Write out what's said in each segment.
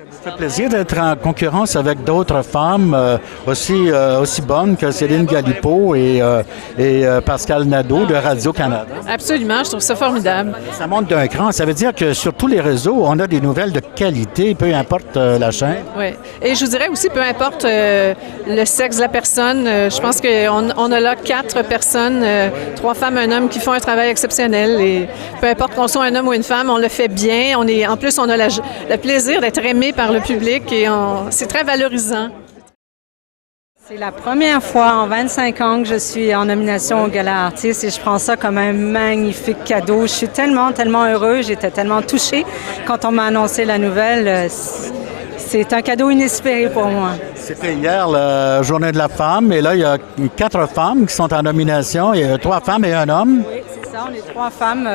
Ça fait plaisir d'être en concurrence avec d'autres femmes aussi bonnes que Céline Galipeau et Pascal Nadeau de Radio-Canada. Absolument, je trouve ça formidable. Ça monte d'un cran. Ça veut dire que sur tous les réseaux, on a des nouvelles de qualité, peu importe la chaîne. Oui. Et je vous dirais aussi, peu importe le sexe de la personne, je pense qu'on a là 4 personnes, 3 femmes, un homme, qui font un travail exceptionnel. Et peu importe qu'on soit un homme ou une femme, on le fait bien. En plus, on a le plaisir d'être aimé par le public et c'est très valorisant. C'est la première fois en 25 ans que je suis en nomination au Gala Artistes et je prends ça comme un magnifique cadeau. Je suis tellement heureuse, j'étais tellement touchée quand on m'a annoncé la nouvelle. C'est un cadeau inespéré pour moi. C'était hier la Journée de la femme et là, il y a 4 femmes qui sont en nomination. Il y a 3 femmes et un homme. Oui, c'est ça, on est 3 femmes.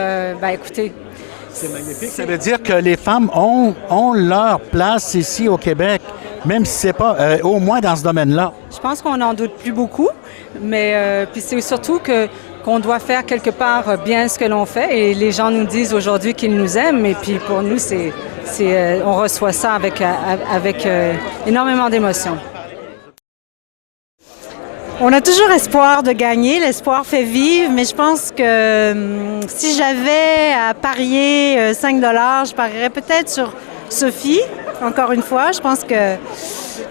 Écoutez... C'est magnifique. Ça veut dire que les femmes ont leur place ici au Québec, même si c'est pas au moins dans ce domaine-là. Je pense qu'on n'en doute plus beaucoup, mais puis c'est surtout qu'on doit faire quelque part bien ce que l'on fait et les gens nous disent aujourd'hui qu'ils nous aiment et puis pour nous, on reçoit ça avec énormément d'émotion. On a toujours espoir de gagner, l'espoir fait vivre, mais je pense que si j'avais à parier 5 $, je parierais peut-être sur Sophie, encore une fois. Je pense que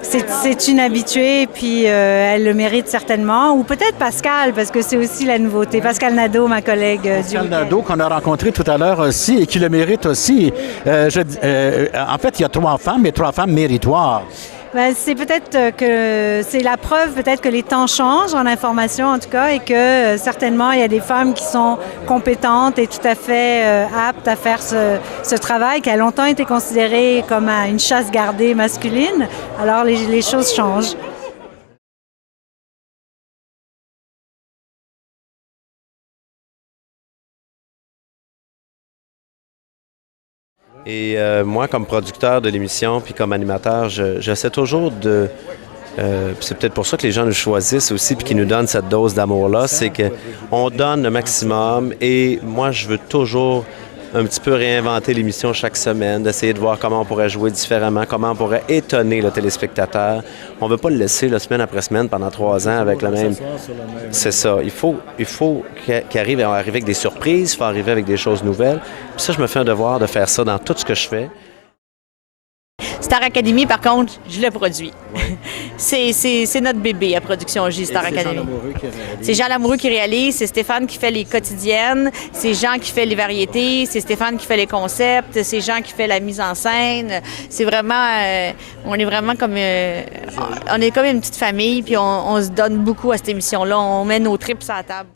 c'est une habituée, puis elle le mérite certainement. Ou peut-être Pascal, parce que c'est aussi la nouveauté. Pascal Nadeau, ma collègue Pascal Nadeau, qu'on a rencontré tout à l'heure aussi et qui le mérite aussi. En fait, il y a 3 femmes et 3 femmes méritoires. C'est peut-être que c'est la preuve peut-être que les temps changent en information en tout cas et que certainement il y a des femmes qui sont compétentes et tout à fait aptes à faire ce travail qui a longtemps été considéré comme une chasse gardée masculine. Alors les choses changent. Et moi, comme producteur de l'émission puis comme animateur, j'essaie toujours c'est peut-être pour ça que les gens nous choisissent aussi puis qu'ils nous donnent cette dose d'amour-là, c'est qu'on donne le maximum et moi, je veux toujours un petit peu réinventer l'émission chaque semaine, d'essayer de voir comment on pourrait jouer différemment, comment on pourrait étonner le téléspectateur. On ne veut pas le laisser semaine après semaine pendant 3 ans avec le même... C'est ça. Il faut qu'il arrive avec des surprises, il faut arriver avec des choses nouvelles. Puis ça, je me fais un devoir de faire ça dans tout ce que je fais. Star Academy, par contre, je le produis. Ouais. C'est notre bébé à Production J, Star Academy. C'est Jean Lamoureux qui réalise, c'est Stéphane qui fait les quotidiennes, c'est Jean qui fait les variétés, c'est Stéphane qui fait les concepts, c'est Jean qui fait la mise en scène. C'est vraiment, on est vraiment comme, on est comme une petite famille, puis on se donne beaucoup à cette émission-là. On met nos tripes sur la table.